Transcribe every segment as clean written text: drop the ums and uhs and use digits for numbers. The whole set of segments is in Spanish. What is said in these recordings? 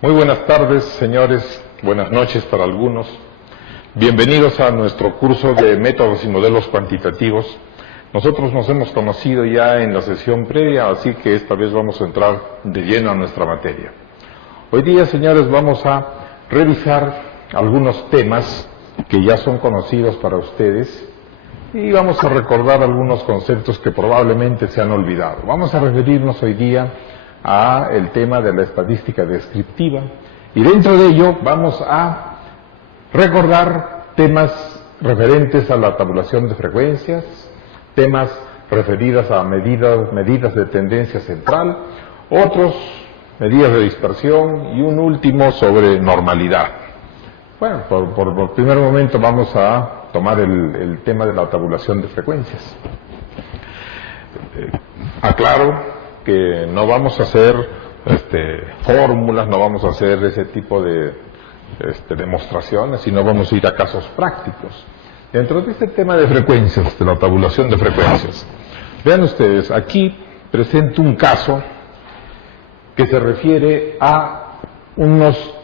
Muy buenas tardes, señores, buenas noches para algunos. Bienvenidos a nuestro curso de métodos y modelos cuantitativos. Nosotros nos hemos conocido ya en la sesión previa, así que esta vez vamos a entrar de lleno a nuestra materia. Hoy día, señores, vamos a revisar algunos temas que ya son conocidos para ustedes y vamos a recordar algunos conceptos que probablemente se han olvidado. Vamos a referirnos hoy día a el tema de la estadística descriptiva y dentro de ello vamos a recordar temas referentes a la tabulación de frecuencias, temas referidos a medidas de tendencia central, otros medidas de dispersión y un último sobre normalidad. Bueno, por primer momento vamos a tomar el tema de la tabulación de frecuencias. Aclaro que no vamos a hacer fórmulas, no vamos a hacer ese tipo de demostraciones, sino vamos a ir a casos prácticos. Dentro de este tema de frecuencias, de la tabulación de frecuencias, vean ustedes, aquí presento un caso que se refiere a unos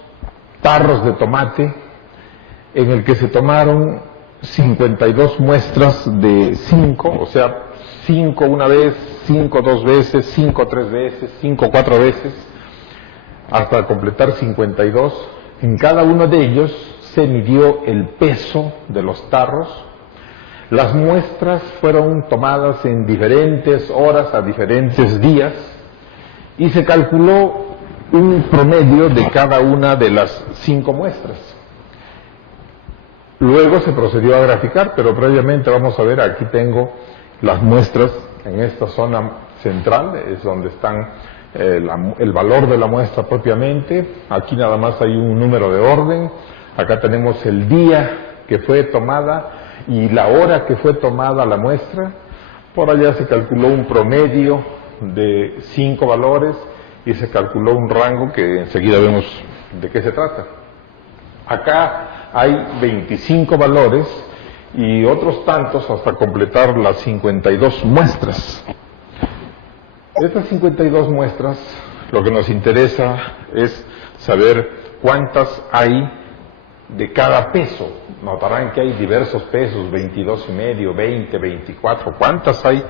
tarros de tomate en el que se tomaron 52 muestras de 5, o sea, 5 una vez, 5 dos veces, 5 tres veces, 5 cuatro veces, hasta completar 52. En cada uno de ellos se midió el peso de los tarros. Las muestras fueron tomadas en diferentes horas, a diferentes días, y se calculó un promedio de cada una de las 5 muestras. Luego se procedió a graficar, pero previamente vamos a ver, aquí tengo las muestras en esta zona central, es donde están el valor de la muestra propiamente. Aquí nada más hay un número de orden. Acá tenemos el día que fue tomada y la hora que fue tomada la muestra. Por allá se calculó un promedio de 5 valores y se calculó un rango que enseguida vemos de qué se trata. Acá hay 25 valores y otros tantos hasta completar las 52 muestras. De estas 52 muestras, lo que nos interesa es saber cuántas hay de cada peso. Notarán que hay diversos pesos, 22,5, 20, 24, cuántas hay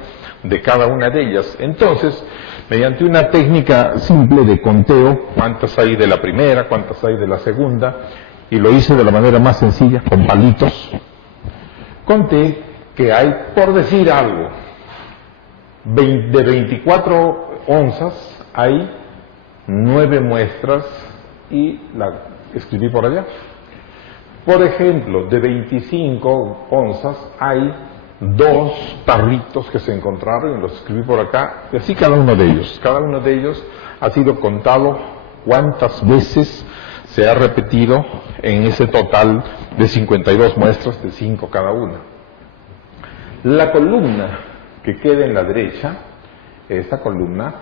de cada una de ellas. Entonces, mediante una técnica simple de conteo, cuántas hay de la primera, cuántas hay de la segunda, y lo hice de la manera más sencilla, con palitos, conté que hay, por decir algo, de 24 onzas hay 9 muestras y la escribí por allá. Por ejemplo, de 25 onzas hay 2 tarritos que se encontraron y los escribí por acá, y así cada uno de ellos. Cada uno de ellos ha sido contado cuántas veces se ha repetido en ese total de 52 muestras de 5 cada una. La columna que queda en la derecha, esta columna,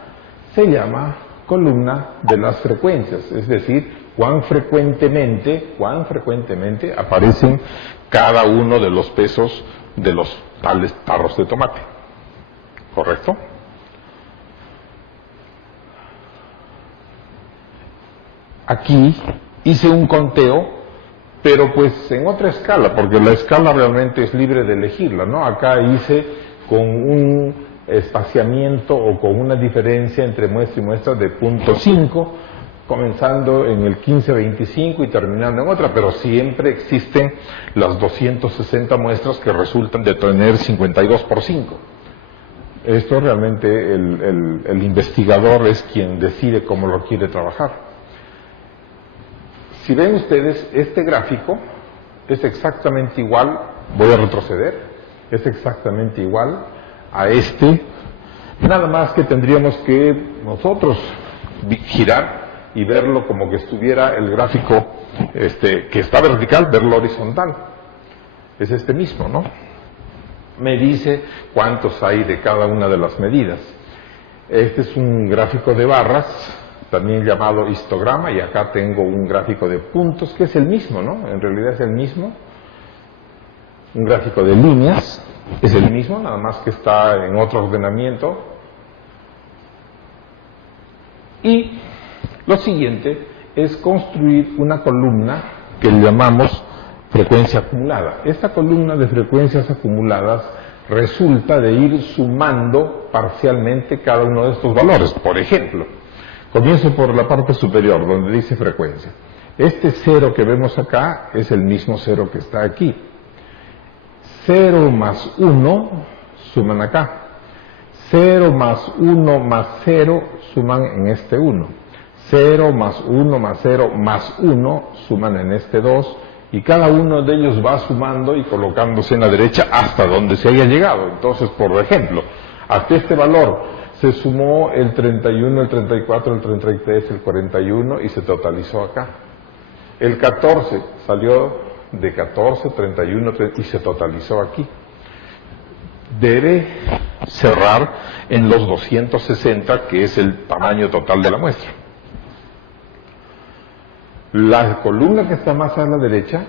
se llama columna de las frecuencias, es decir, cuán frecuentemente aparecen cada uno de los pesos de los tales tarros de tomate. ¿Correcto? Aquí hice un conteo, pero pues en otra escala, porque la escala realmente es libre de elegirla, ¿no? Acá hice con un espaciamiento o con una diferencia entre muestra y muestra de 0.5, comenzando en el 15-25 y terminando en otra, pero siempre existen las 260 muestras que resultan de tener 52 por 5. Esto realmente el investigador es quien decide cómo lo quiere trabajar. Si ven ustedes, este gráfico es exactamente igual, voy a retroceder, es exactamente igual a este, nada más que tendríamos que nosotros girar y verlo como que estuviera el gráfico que está vertical, verlo horizontal. Es este mismo, ¿no? Me dice cuántos hay de cada una de las medidas. Este es un gráfico de barras, también llamado histograma, y acá tengo un gráfico de puntos, que es el mismo, ¿no? En realidad es el mismo. Un gráfico de líneas, es el mismo, nada más que está en otro ordenamiento. Y lo siguiente es construir una columna que le llamamos frecuencia acumulada. Esta columna de frecuencias acumuladas resulta de ir sumando parcialmente cada uno de estos valores. Por ejemplo, comienzo por la parte superior, donde dice frecuencia. Este cero que vemos acá es el mismo cero que está aquí. 0 más 1 suman acá. 0 más 1 más 0 suman en este 1. 0 más 1 más 0 más 1 suman en este 2. Y cada uno de ellos va sumando y colocándose en la derecha hasta donde se haya llegado. Entonces, por ejemplo, hasta este valor se sumó el 31, el 34, el 33, el 41 y se totalizó acá. El 14 salió de 14, 31 y se totalizó aquí. Debe cerrar en los 260, que es el tamaño total de la muestra. La columna que está más a la derecha,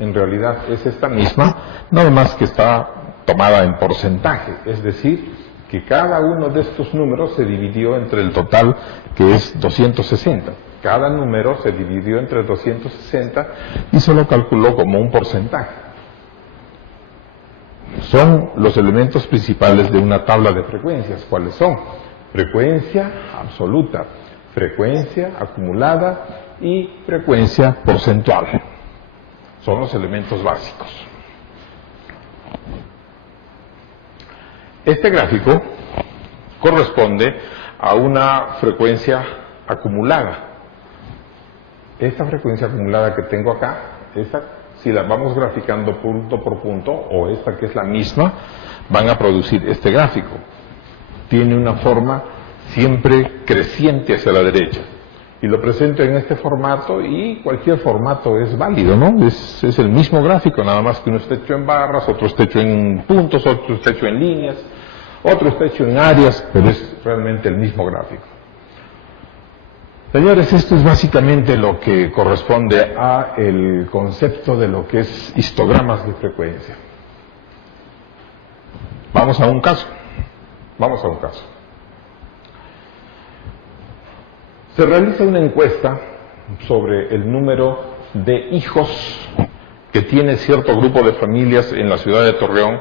en realidad es esta misma, nada más que está tomada en porcentaje, es decir, que cada uno de estos números se dividió entre el total, que es 260. Cada número se dividió entre 260 y se lo calculó como un porcentaje. Son los elementos principales de una tabla de frecuencias. ¿Cuáles son? Frecuencia absoluta, frecuencia acumulada y frecuencia porcentual. Son los elementos básicos. Este gráfico corresponde a una frecuencia acumulada. Esta frecuencia acumulada que tengo acá, si la vamos graficando punto por punto, o esta que es la misma, van a producir este gráfico. Tiene una forma siempre creciente hacia la derecha. Y lo presento en este formato, y cualquier formato es válido, ¿no? Es el mismo gráfico, nada más que uno está hecho en barras, otro está hecho en puntos, otro está hecho en líneas, otro está hecho en áreas, pero es realmente el mismo gráfico. Señores, esto es básicamente lo que corresponde a el concepto de lo que es histogramas de frecuencia. Vamos a un caso. Se realiza una encuesta sobre el número de hijos que tiene cierto grupo de familias en la ciudad de Torreón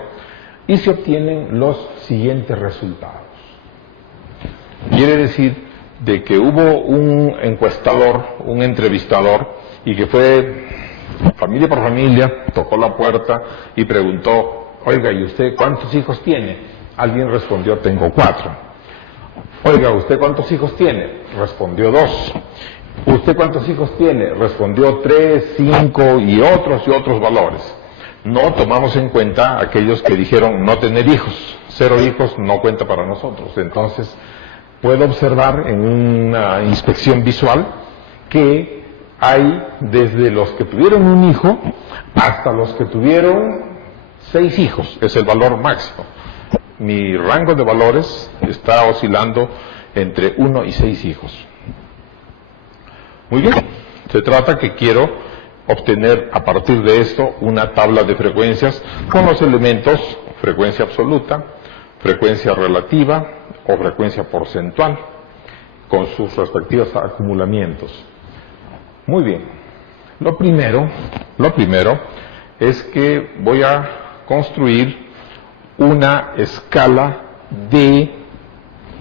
y se obtienen los siguientes resultados. Quiere decir de que hubo un encuestador, un entrevistador, y que fue familia por familia, tocó la puerta y preguntó: oiga, ¿y usted cuántos hijos tiene? Alguien respondió: tengo 4. Oiga, ¿usted cuántos hijos tiene? Respondió 2. ¿Usted cuántos hijos tiene? Respondió 3, 5 y otros valores. No tomamos en cuenta aquellos que dijeron no tener hijos. 0 hijos no cuenta para nosotros. Entonces, puedo observar en una inspección visual que hay desde los que tuvieron un hijo hasta los que tuvieron 6 hijos. Es el valor máximo. Mi rango de valores está oscilando entre 1 y 6 hijos. Muy bien, se trata que quiero obtener a partir de esto una tabla de frecuencias con los elementos frecuencia absoluta, frecuencia relativa o frecuencia porcentual, con sus respectivos acumulamientos. Muy bien, lo primero es que voy a construir una escala de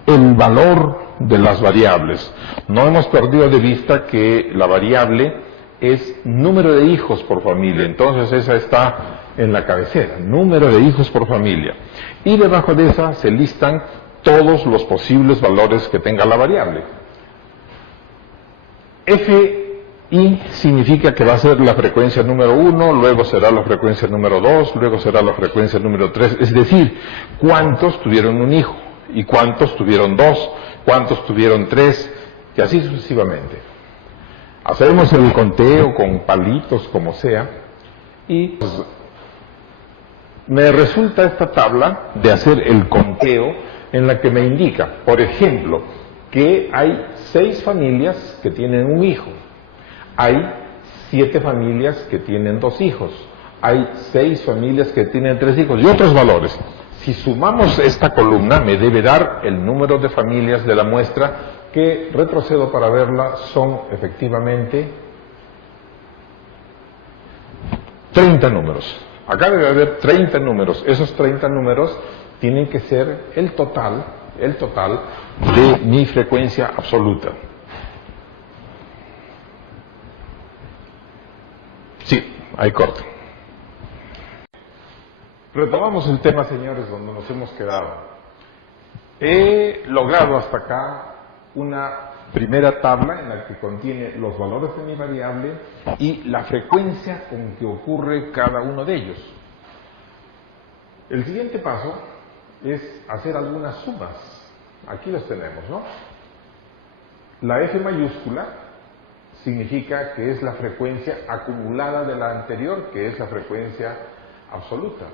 el valor de las variables. No hemos perdido de vista que la variable es número de hijos por familia, entonces esa está en la cabecera, número de hijos por familia. Y debajo de esa se listan todos los posibles valores que tenga la variable. Fi significa que va a ser la frecuencia número 1, luego será la frecuencia número 2, luego será la frecuencia número 3, es decir, cuántos tuvieron un hijo, y cuántos tuvieron 2, cuántos tuvieron 3, y así sucesivamente. Hacemos el conteo con palitos, como sea, y pues, me resulta esta tabla de hacer el conteo en la que me indica, por ejemplo, que hay 6 familias que tienen un hijo, hay 7 familias que tienen 2 hijos, hay 6 familias que tienen 3 hijos y otros valores. Si sumamos esta columna me debe dar el número de familias de la muestra que retrocedo para verla son efectivamente 30 números. Acá debe haber 30 números. Esos 30 números tienen que ser el total de mi frecuencia absoluta. Sí, hay corte. Retomamos el tema, señores, donde nos hemos quedado. He logrado hasta acá una primera tabla en la que contiene los valores de mi variable y la frecuencia con que ocurre cada uno de ellos. El siguiente paso es hacer algunas sumas. Aquí los tenemos, ¿no? La F mayúscula significa que es la frecuencia acumulada de la anterior, que es la frecuencia absoluta.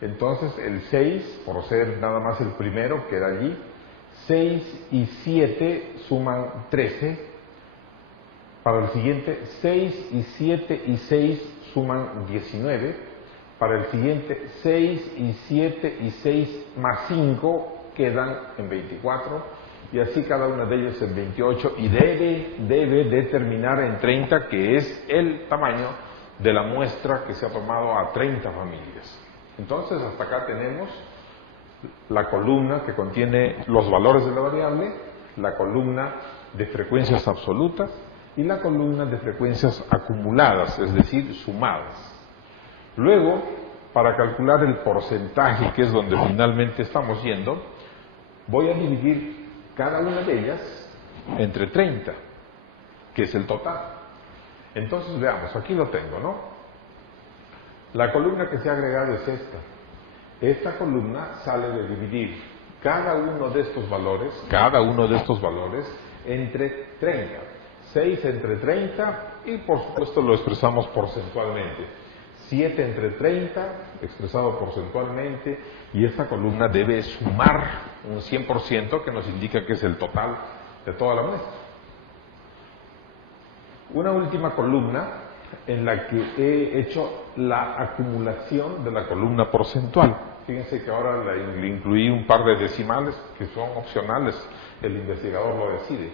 Entonces el 6, por ser nada más el primero, queda allí. 6 y 7 suman 13. Para el siguiente, 6 y 7 y 6 suman 19. Para el siguiente, 6 y 7 y 6 más 5 quedan en 24. Y así cada una de ellas en 28. Y debe de terminar en 30, que es el tamaño de la muestra que se ha tomado a 30 familias. Entonces, hasta acá tenemos la columna que contiene los valores de la variable, la columna de frecuencias absolutas y la columna de frecuencias acumuladas, es decir, sumadas. Luego, para calcular el porcentaje, que es donde finalmente estamos yendo, voy a dividir cada una de ellas entre 30, que es el total. Entonces, veamos, aquí lo tengo, ¿no? La columna que se ha agregado es esta. Esta columna sale de dividir cada uno de estos valores entre 30. 6 entre 30 y por supuesto lo expresamos porcentualmente. 7 entre 30 expresado porcentualmente y esta columna debe sumar un 100% que nos indica que es el total de toda la muestra. Una última columna en la que he hecho la acumulación de la columna porcentual. Fíjense que ahora le incluí un par de decimales que son opcionales, el investigador lo decide.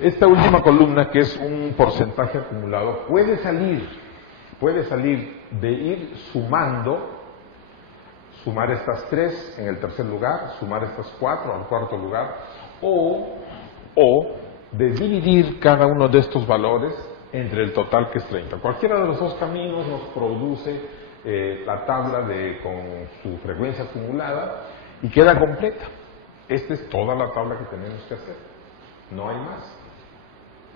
Esta última columna, que es un porcentaje acumulado, puede salir de ir sumar estas 3 en el tercer lugar, sumar estas 4 al cuarto lugar, o de dividir cada uno de estos valores entre el total, que es 30. Cualquiera de los dos caminos nos produce la tabla con su frecuencia acumulada y queda completa. Esta es toda la tabla que tenemos que hacer, no hay más.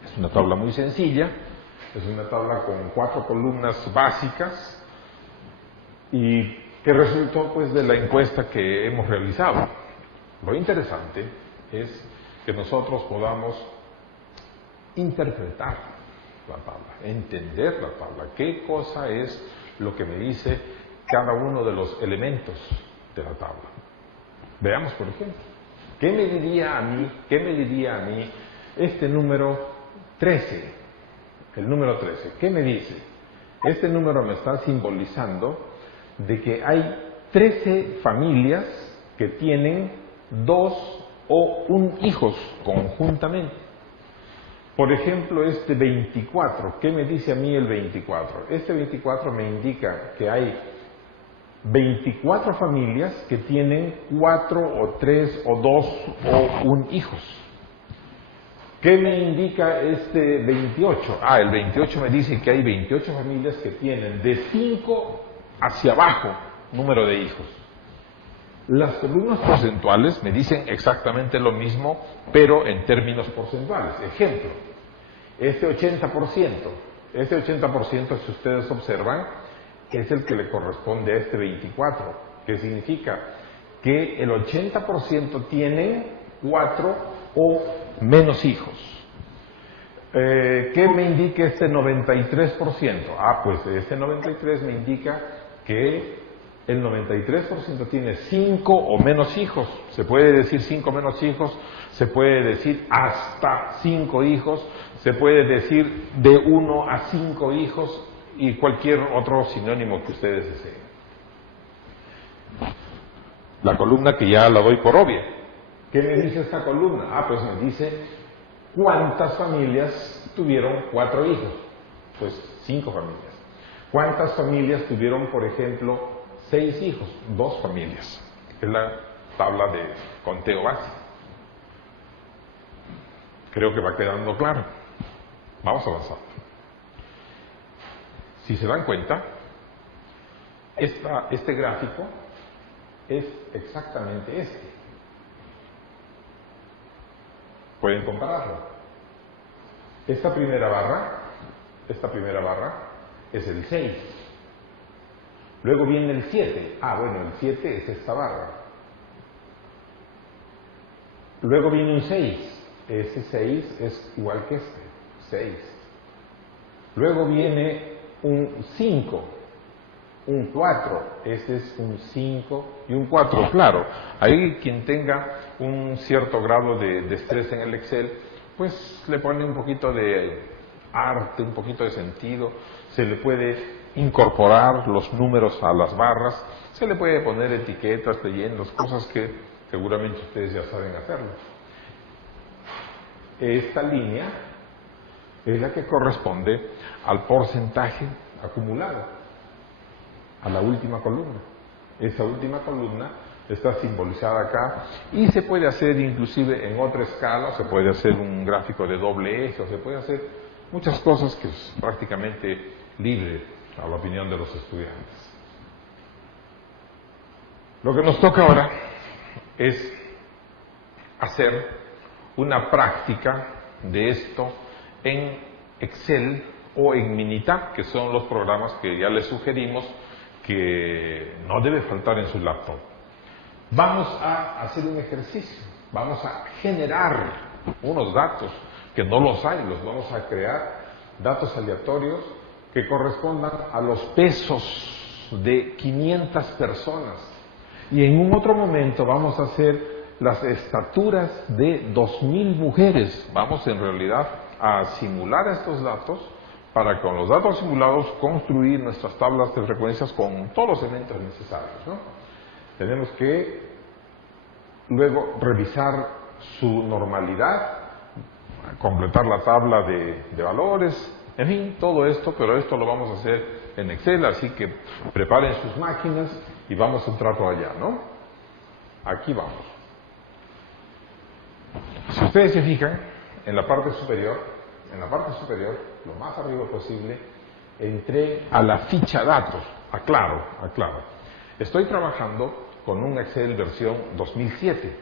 Es una tabla muy sencilla, es una tabla con 4 columnas básicas y que resultó pues de la encuesta que hemos realizado. Lo interesante es que nosotros podamos interpretar la tabla, entender la tabla, qué cosa es lo que me dice cada uno de los elementos de la tabla. Veamos, por ejemplo, ¿qué me diría a mí este número 13? El número 13, ¿qué me dice? Este número me está simbolizando de que hay 13 familias que tienen 2 o 1 hijos conjuntamente. Por ejemplo, este 24, ¿qué me dice a mí el 24? Este 24 me indica que hay 24 familias que tienen 4 o 3 o 2 o 1 hijos. ¿Qué me indica este 28? El 28 me dice que hay 28 familias que tienen de 5 hacia abajo número de hijos. Las columnas porcentuales me dicen exactamente lo mismo, pero en términos porcentuales. Ejemplo, este 80%, si ustedes observan, es el que le corresponde a este 24, que significa que el 80% tienen 4 o menos hijos. ¿Qué me indica este 93%? Pues este 93% me indica que el 93% tiene 5 o menos hijos. Se puede decir 5 menos hijos, se puede decir hasta 5 hijos, se puede decir de 1 a 5 hijos y cualquier otro sinónimo que ustedes deseen. La columna que ya la doy por obvia, ¿Qué me dice esta columna? Ah, pues me dice cuántas familias tuvieron 4 hijos. Pues 5 familias. ¿Cuántas familias tuvieron, por ejemplo, 6 hijos? 2 familias. Es la tabla de conteo básico. Creo que va quedando claro. Vamos avanzando. Si se dan cuenta, este gráfico es exactamente este. Pueden compararlo. Esta primera barra es el 6. Luego viene el 7. Ah, bueno, el 7 es esta barra. Luego viene un 6. Ese 6 es igual que este. 6. Luego viene un 5. Un 4. Este es un 5 y un 4. Claro, ahí quien tenga un cierto grado de destreza en el Excel, pues le pone un poquito de arte, un poquito de sentido, se le puede incorporar los números a las barras, se le puede poner etiquetas, leyendas, cosas que seguramente ustedes ya saben hacerlo. Esta línea es la que corresponde al porcentaje acumulado, a la última columna. Esa última columna está simbolizada acá y se puede hacer inclusive en otra escala, se puede hacer un gráfico de doble eje, o se puede hacer muchas cosas que es prácticamente libre a la opinión de los estudiantes. Lo que nos toca ahora es hacer una práctica de esto en Excel o en Minitab, que son los programas que ya les sugerimos que no debe faltar en su laptop. Vamos a hacer un ejercicio, vamos a generar unos datos que no los hay, los vamos a crear, datos aleatorios que correspondan a los pesos de 500 personas. Y en un otro momento vamos a hacer las estaturas de 2000 mujeres. Vamos en realidad a simular estos datos para con los datos simulados construir nuestras tablas de frecuencias con todos los elementos necesarios, ¿no? Tenemos que luego revisar su normalidad, completar la tabla de valores, en fin, todo esto, pero esto lo vamos a hacer en Excel, así que preparen sus máquinas y vamos a entrar por allá, ¿no? Aquí vamos. Si ustedes se fijan, en la parte superior, lo más arriba posible, entré a la ficha datos. Aclaro. Estoy trabajando con un Excel versión 2007.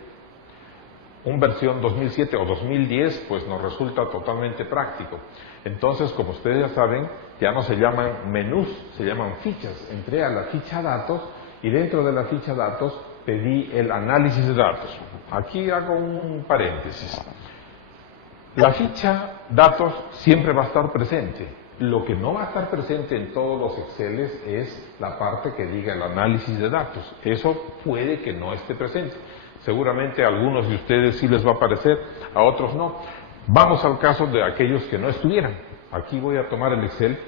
Un versión 2007 o 2010 pues nos resulta totalmente práctico. Entonces, como ustedes ya saben, ya no se llaman menús, se llaman fichas. Entré a la ficha datos y dentro de la ficha datos pedí el análisis de datos. Aquí hago un paréntesis. La ficha datos siempre va a estar presente. Lo que no va a estar presente en todos los Exceles es la parte que diga el análisis de datos. Eso puede que no esté presente. Seguramente a algunos de ustedes sí les va a aparecer, a otros no. Vamos al caso de aquellos que no estuvieran. Aquí voy a tomar el Excel.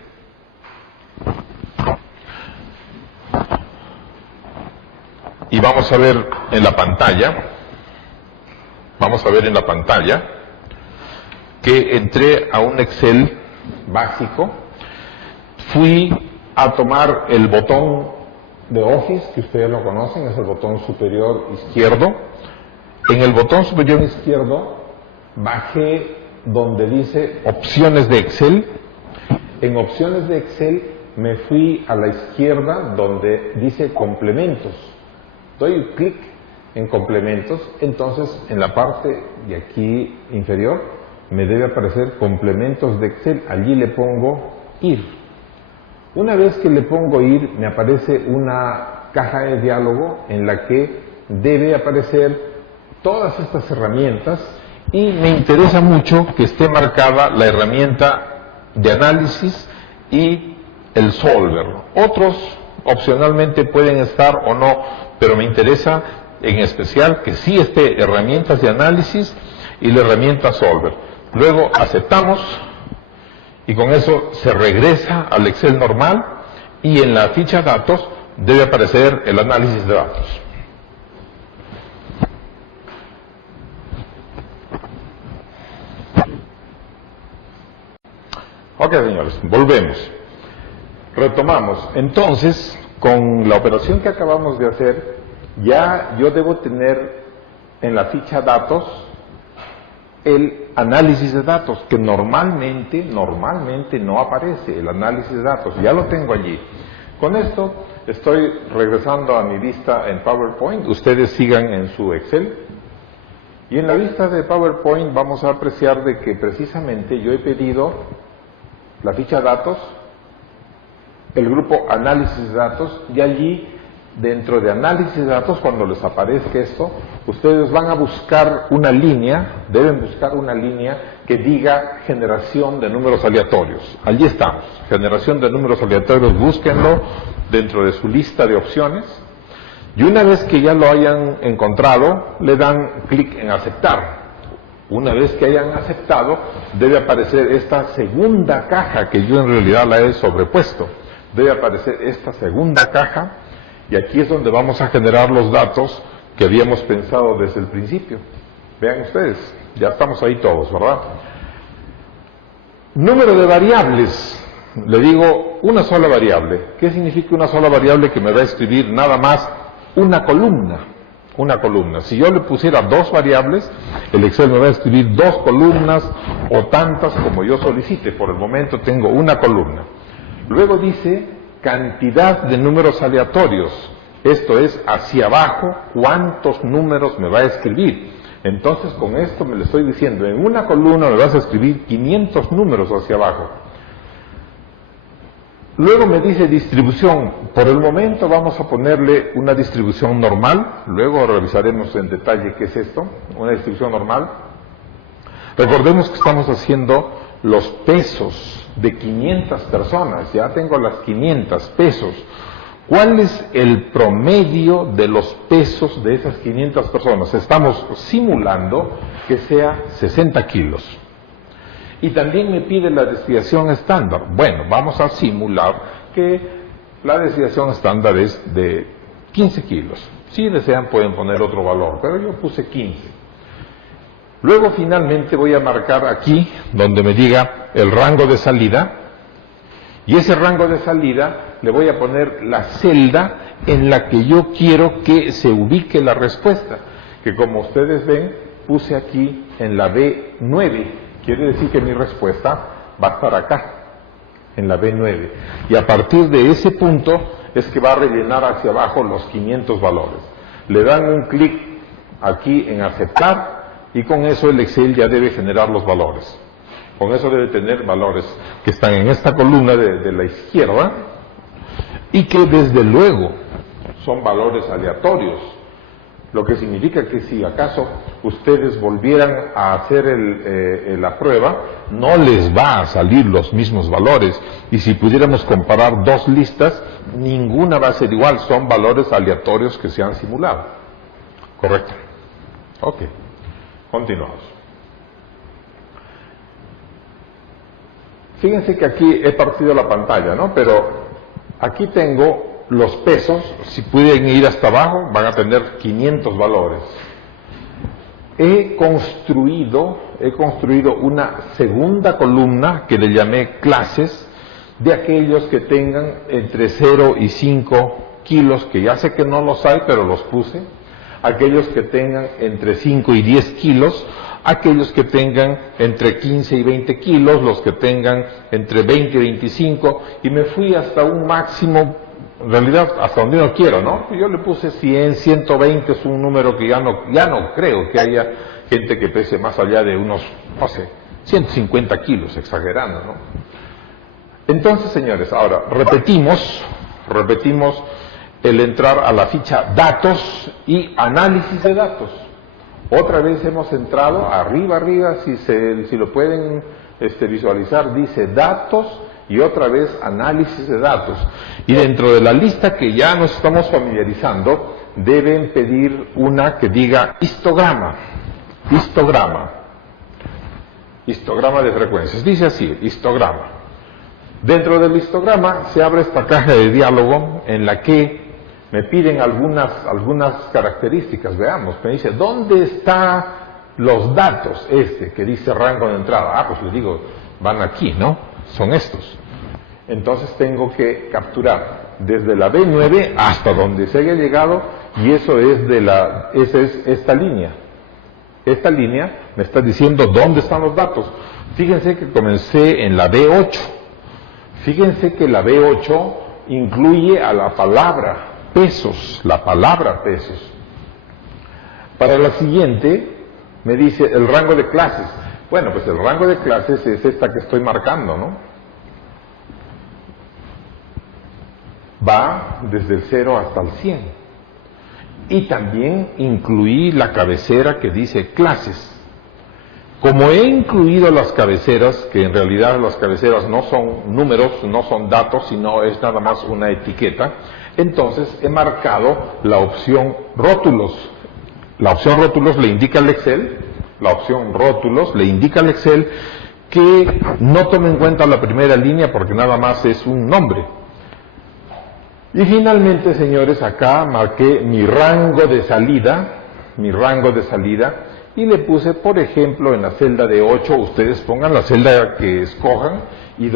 Y vamos a ver en la pantalla, que entré a un Excel básico, fui a tomar el botón de Office, que ustedes lo conocen, es el botón superior izquierdo. En el botón superior izquierdo bajé donde dice opciones de Excel. En opciones de Excel me fui a la izquierda donde dice complementos. Doy clic en complementos, entonces en la parte de aquí inferior me debe aparecer complementos de Excel. Allí le pongo ir. Una vez que le pongo ir, me aparece una caja de diálogo en la que debe aparecer todas estas herramientas y me interesa mucho que esté marcada la herramienta de análisis y el solver. Otros opcionalmente pueden estar o no, pero me interesa en especial que sí esté herramientas de análisis y la herramienta solver. Luego aceptamos y con eso se regresa al Excel normal y en la ficha datos debe aparecer el análisis de datos. Ok, señores, volvemos. Retomamos. Entonces, con la operación que acabamos de hacer, ya yo debo tener en la ficha datos el análisis de datos, que normalmente no aparece, el análisis de datos, ya lo tengo allí. Con esto estoy regresando a mi vista en PowerPoint, ustedes sigan en su Excel, y en la vista de PowerPoint vamos a apreciar de que precisamente yo he pedido la ficha datos, el grupo análisis de datos, y allí dentro de análisis de datos, cuando les aparezca esto, ustedes van a buscar una línea, deben buscar una línea que diga generación de números aleatorios. Allí estamos, generación de números aleatorios, búsquenlo dentro de su lista de opciones, y una vez que ya lo hayan encontrado, le dan clic en aceptar. Una vez que hayan aceptado, debe aparecer esta segunda caja, que yo en realidad la he sobrepuesto. Debe aparecer esta segunda caja, y aquí es donde vamos a generar los datos que habíamos pensado desde el principio. Vean ustedes, ya estamos ahí todos, ¿verdad? Número de variables. Le digo una sola variable. ¿Qué significa una sola variable? Que me va a escribir nada más una columna. Una columna. Si yo le pusiera dos variables, el Excel me va a escribir dos columnas o tantas como yo solicite. Por el momento tengo una columna. Luego dice cantidad de números aleatorios. Esto es hacia abajo cuántos números me va a escribir. Entonces con esto me le estoy diciendo, en una columna me vas a escribir 500 números hacia abajo. Luego me dice distribución. Por el momento vamos a ponerle una distribución normal. Luego revisaremos en detalle qué es esto, una distribución normal. Recordemos que estamos haciendo los pesos de 500 personas. Ya tengo las 500 pesos. ¿Cuál es el promedio de los pesos de esas 500 personas? Estamos simulando que sea 60 kilos. Y también me pide la desviación estándar. Bueno, vamos a simular que la desviación estándar es de 15 kilos. Si desean pueden poner otro valor, pero yo puse 15. Luego finalmente voy a marcar aquí donde me diga el rango de salida, y ese rango de salida le voy a poner la celda en la que yo quiero que se ubique la respuesta, que como ustedes ven puse aquí en la B9. Quiere decir que mi respuesta va a estar acá, en la B9. Y a partir de ese punto es que va a rellenar hacia abajo los 500 valores. Le dan un clic aquí en aceptar y con eso el Excel ya debe generar los valores. Con eso debe tener valores que están en esta columna de la izquierda y que desde luego son valores aleatorios. Lo que significa que si acaso ustedes volvieran a hacer la prueba, no les va a salir los mismos valores. Y si pudiéramos comparar dos listas, ninguna va a ser igual. Son valores aleatorios que se han simulado. ¿Correcto? Ok. Continuamos. Fíjense que aquí he partido la pantalla, ¿no? Pero aquí tengo los pesos. Si pueden ir hasta abajo, van a tener 500 valores. He construido una segunda columna que le llamé clases de aquellos que tengan entre 0 y 5 kilos, que ya sé que no los hay, pero los puse. Aquellos que tengan entre 5 y 10 kilos, aquellos que tengan entre 15 y 20 kilos, los que tengan entre 20 y 25, y me fui hasta un máximo, en realidad hasta donde no quiero, ¿no? Yo le puse 100, 120, es un número que ya no creo que haya gente que pese más allá de unos, no sé, 150 kilos, exagerando, ¿no? Entonces, señores, ahora repetimos el entrar a la ficha datos y análisis de datos. Otra vez hemos entrado arriba, si lo pueden visualizar, dice datos y otra vez análisis de datos. Y dentro de la lista que ya nos estamos familiarizando, deben pedir una que diga histograma de frecuencias. Dice así, histograma. Dentro del histograma se abre esta caja de diálogo en la que me piden algunas características. Veamos, me dice, ¿dónde están los datos que dice rango de entrada? Pues les digo, van aquí, ¿no? son estos. Entonces tengo que capturar desde la B9 hasta donde se haya llegado, y eso es esa es esta línea. Esta línea me está diciendo dónde están los datos. Fíjense que comencé en la B8. Fíjense que la B8 incluye a la palabra pesos, la palabra pesos. Para la siguiente me dice el rango de clases. Bueno, pues el rango de clases es esta que estoy marcando, ¿no? Va desde el 0 hasta el 100. Y también incluí la cabecera que dice clases. Como he incluido las cabeceras, que en realidad las cabeceras no son números, no son datos, sino es nada más una etiqueta, entonces he marcado la opción rótulos. La opción rótulos le indica al Excel, que no tome en cuenta la primera línea porque nada más es un nombre. Y finalmente, señores, acá marqué mi rango de salida, y le puse, por ejemplo, en la celda de 8, ustedes pongan la celda que escojan, y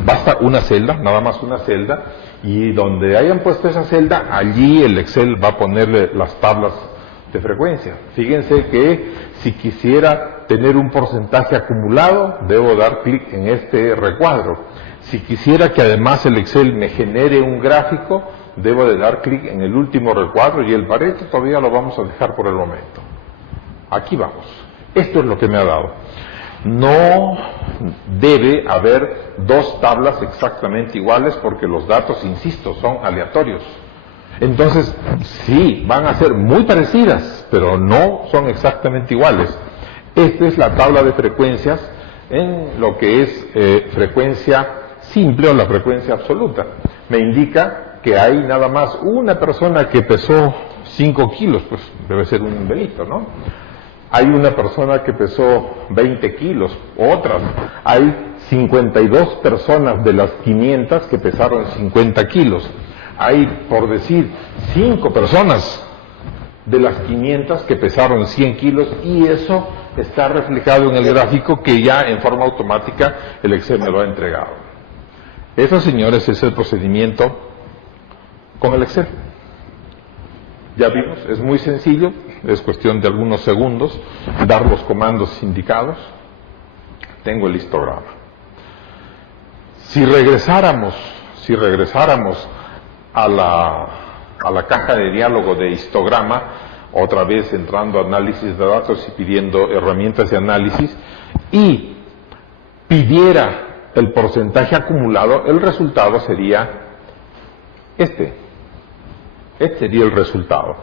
basta una celda, nada más una celda, y donde hayan puesto esa celda, allí el Excel va a ponerle las tablas de frecuencia. Fíjense que si quisiera tener un porcentaje acumulado, debo dar clic en este recuadro. Si quisiera que además el Excel me genere un gráfico, debo de dar clic en el último recuadro, y el Pareto todavía lo vamos a dejar por el momento. Aquí vamos. Esto es lo que me ha dado. No debe haber dos tablas exactamente iguales porque los datos, insisto, son aleatorios. Entonces, sí, van a ser muy parecidas, pero no son exactamente iguales. Esta es la tabla de frecuencias en lo que es frecuencia simple o la frecuencia absoluta. Me indica que hay nada más una persona que pesó 5 kilos, pues debe ser un nivelito, ¿no? Hay una persona que pesó 20 kilos, otras. Hay 52 personas de las 500 que pesaron 50 kilos. Hay, por decir, 5 personas de las 500 que pesaron 100 kilos, y eso está reflejado en el gráfico que ya en forma automática el Excel me lo ha entregado. Eso, señores, es el procedimiento con el Excel. Ya vimos, es muy sencillo, es cuestión de algunos segundos, dar los comandos indicados. Tengo el histograma. Si regresáramos a la caja de diálogo de histograma, otra vez entrando a análisis de datos y pidiendo herramientas de análisis, y pidiera el porcentaje acumulado, el resultado sería este. Este sería el resultado,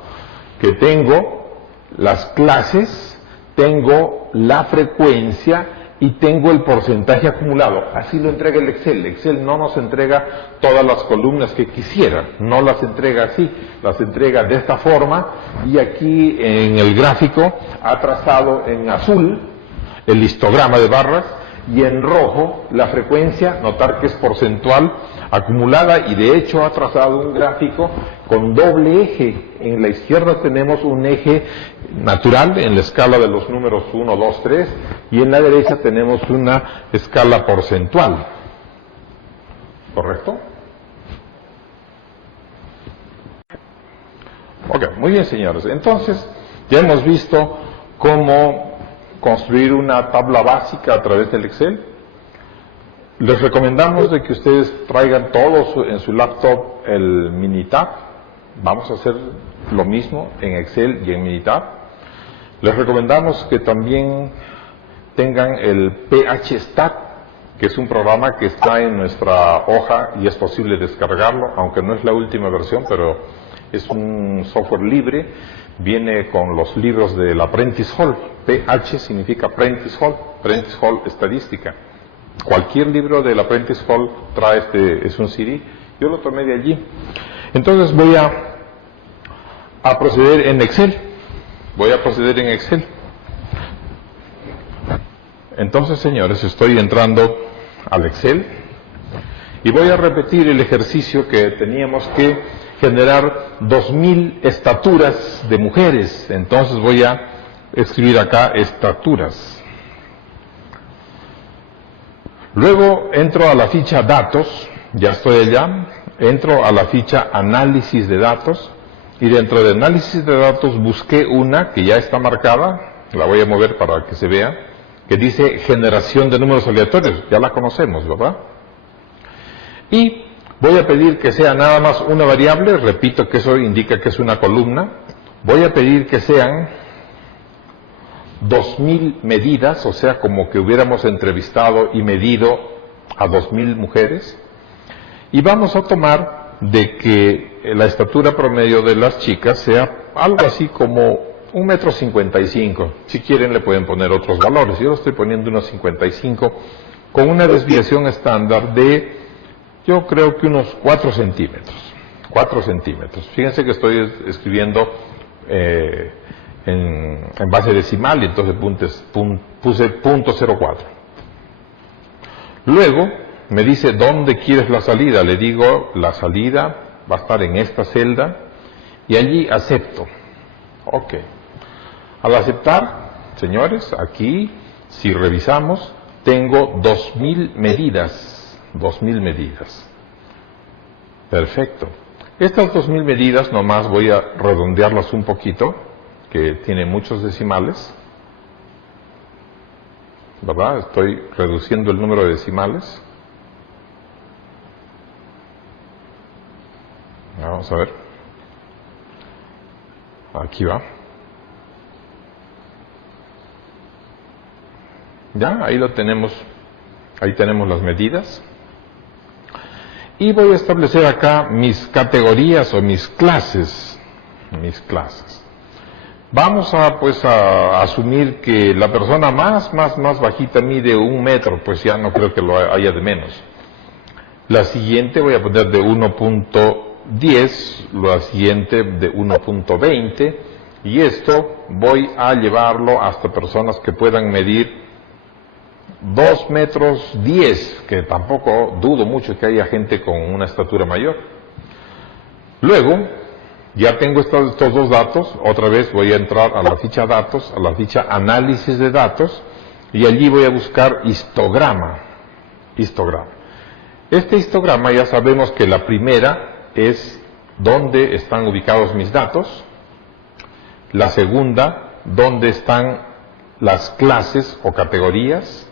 que tengo las clases, tengo la frecuencia y tengo el porcentaje acumulado. Así lo entrega el Excel. El Excel no nos entrega todas las columnas que quisiera, no las entrega así, las entrega de esta forma, y aquí en el gráfico ha trazado en azul el histograma de barras y en rojo la frecuencia, notar que es porcentual acumulada, y de hecho ha trazado un gráfico con doble eje. En la izquierda tenemos un eje natural en la escala de los números 1, 2, 3, y en la derecha tenemos una escala porcentual. ¿Correcto? Ok, muy bien, señores. Entonces, ya hemos visto cómo construir una tabla básica a través del Excel. Les recomendamos de que ustedes traigan todos en su laptop el Minitab. Vamos a hacer lo mismo en Excel y en Minitab. Les recomendamos que también tengan el PHStat, que es un programa que está en nuestra hoja y es posible descargarlo, aunque no es la última versión, pero es un software libre. Viene con los libros del Apprentice Hall. PH significa Apprentice Hall estadística. Cualquier libro del Apprentice Hall trae es un CD. Yo lo tomé de allí. Entonces voy a proceder en Excel. Entonces, señores, estoy entrando al Excel y voy a repetir el ejercicio que teníamos que generar 2000 estaturas de mujeres. Entonces voy a escribir acá estaturas. Luego entro a la ficha datos, ya estoy allá, entro a la ficha análisis de datos, y dentro de análisis de datos busqué una que ya está marcada, la voy a mover para que se vea, que dice generación de números aleatorios, ya la conocemos, ¿verdad? Y voy a pedir que sea nada más una variable, repito que eso indica que es una columna, voy a pedir que sean 2000 medidas, o sea, como que hubiéramos entrevistado y medido a 2000 mujeres, y vamos a tomar de que la estatura promedio de las chicas sea algo así como 1,55 m. Si quieren le pueden poner otros valores. Yo lo estoy poniendo unos 55 con una desviación estándar de, yo creo que unos 4 centímetros. 4 centímetros. Fíjense que estoy escribiendo en base decimal y entonces puse .04. Luego me dice ¿dónde quieres la salida? Le digo la salida va a estar en esta celda y allí acepto. Ok. Al aceptar, señores, aquí si revisamos tengo 2000 medidas. 2000 medidas. Perfecto. Estas 2000 medidas nomás voy a redondearlas un poquito, que tiene muchos decimales, ¿verdad? Estoy reduciendo el número de decimales. Vamos a ver. Aquí va. Ya, ahí lo tenemos. Ahí tenemos las medidas. Y voy a establecer acá mis categorías o mis clases. Mis clases. Vamos a, pues, a asumir que la persona más bajita mide 1 metro, pues ya no creo que lo haya de menos. La siguiente voy a poner de 1.10, la siguiente de 1.20, y esto voy a llevarlo hasta personas que puedan medir 2 metros 10, que tampoco dudo mucho que haya gente con una estatura mayor. Luego, ya tengo estos dos datos, otra vez voy a entrar a la ficha datos, a la ficha análisis de datos, y allí voy a buscar histograma. Histograma. Este histograma ya sabemos que la primera es dónde están ubicados mis datos, la segunda, dónde están las clases o categorías,